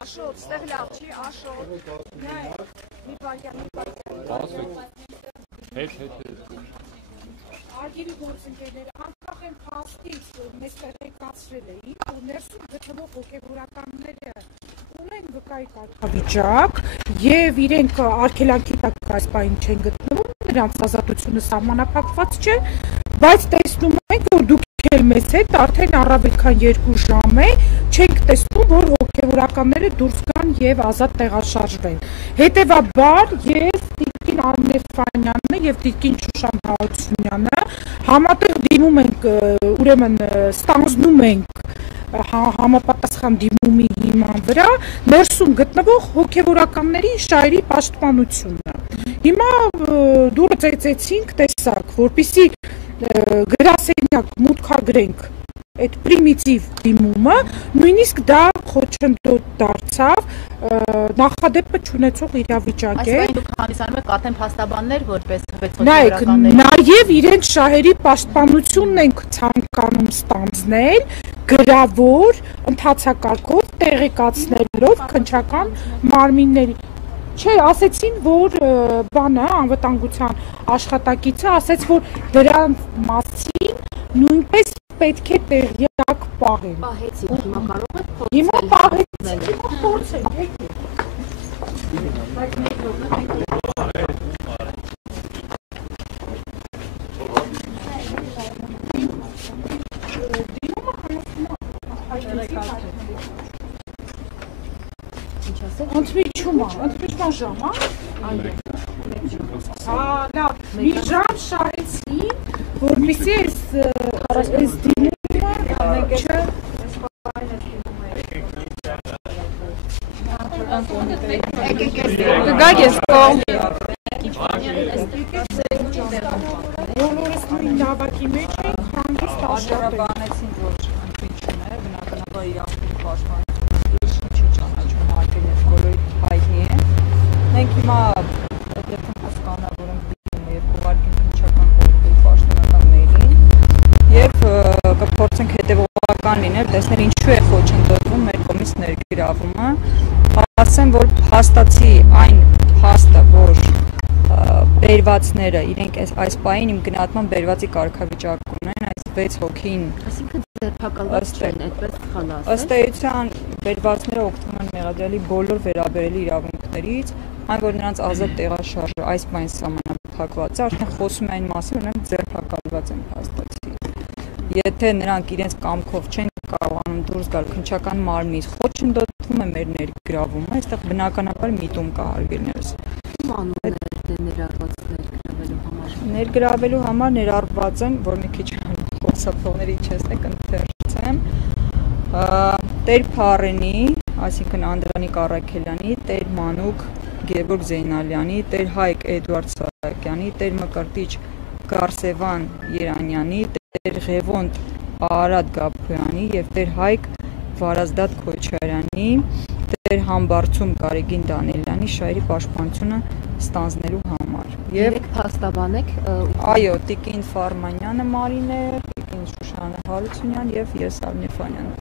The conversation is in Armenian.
Աշոտ, ստեղ լավ չի, աշոտ։ Մի բարգյան։ Հետ։ Արգիրի գործընկերները անկախ են փաստից, որ մեզ տեղեկացրել էին, ու ներսում գտնվող հոգևորականները ունեն վկայի կարգավիճակ եւ իրենք արգելանքի տակ այս պահին չեն գտնվում, նրանց ազատությունը սահմանափակված չէ, բայց տեսնում ենք, որ դուք էլ մեզ հետ արդեն առավել քան 2 ժամ է, չենք տեսնում, որ հոգևորականները դուրս գան եւ ազատ տեղաշարժվեն։ Հետեւաբար ես Տիկին Արմեն Ֆանյանն եւ Տիկին Շուշան Հարությունյանը համատեղ դիմում ենք, ուրեմն ստանձնում ենք համապատասխան դիմումի հիման վրա ներսում գտնվող հոգևորականների շահերի պաշտպանությունը։ Հիմա դուրս ծեծեցինք, տեսակ, որպեսզի գրասենյակ մուտքագրենք այդ պրիմիտիվ դիմումը, նույնիսկ դա խոչընդոտ դարձավ, նախադեպը չունեցող իրավիճակ է։ Այսինքն դուք հանդիսանում եք արդեն փաստաբաններ, որպես Նայեք, նաև իրենց շահերի պաշտպանությունն ենք ցանկանում ստանձնել, գրավոր ընթացակարգով տեղեկացնելով քննչական մարմինների։ Չէ, ասեցին, որ բանը անվտանգության աշխատակիցը ասեց, որ դրանց մասին նույնպես պետք է տեղյակ պահեն։ Պահեցիք, հիմա կարող եք փորձել։ Հիմա պահեցիք, փորձենք, եկեք։ Ընդմիջման ժամ, լավ, մի ժամ շահեցին, որպեսզի այս դիմումը կգաք ես կողմ բոլորս նույն նավակի մեջ ենք հանգիստ Աշարաբանեցին, որ ընդմիջում է, բնականաբար իրավունքի հայտնի է։ Մենք հիմա դեպքում հասկանավորենք դիմումը եւ կուղարկենք քննչական կոմիտեի պաշտոնականներին եւ կփորձենք հետեւողական լինել, տեսնել ինչու է խոչընդոտվում մեր կողմից ներգրավումը, ասեմ, որ հաստացի այն փաստը, որ բերվածները իրենք այս պահին իմ գնահատման բերվածի կարգավիճակ ունեն, այս 6 հոգին, այսինքն ձերբակալված չեն, այդպես խալաս է։ Ըստ էության բերվածները օգտվում են մեղադրելի բոլոր վերաբերելի իրավունքներից, այն որ նրանց ազատ տեղաշարժը այս պահին սահմանափակված է, արդեն խոսում է այն մասին, որ նրանք ձերբակալված են փաստացի։ Եթե նրանք իրենց կամքով չեն կարողանում դուրս գալ քննչական մարմնից, խոչընդոտվում է մեր ներգրավումը, այստեղ բնականաբար միտում կա հարգելներս։ Ներգրավելու համար ներառված են, որ մի քիչ խոսափողների չեսնեք ընթերցեմ, Տեր Փարենի, այսինքն Անդրանիկ Առաքելյանի, Տեր Մանուկ Գևորգ Զեյնալյանի, Տեր Հայկ Էդուարդ Սահակյանի, Տեր Մկրտիչ Գարսևան Երանյանի, Տեր Ղևոնդ Արադ Գաբրյանի եւ Տեր Հայկ Վարազդատ Քոչարյանի, Տեր Համբարձում Կարեգին Դանիելյանի շահերի պաշտպանությունը ստանձնելու համար։ Եվ փաստաբան եք, այո, Տիկին Ֆարմանյանը Մարինե, Տիկին Շուշանը Հարությունյան եւ ես Արմեն Ֆանյանը։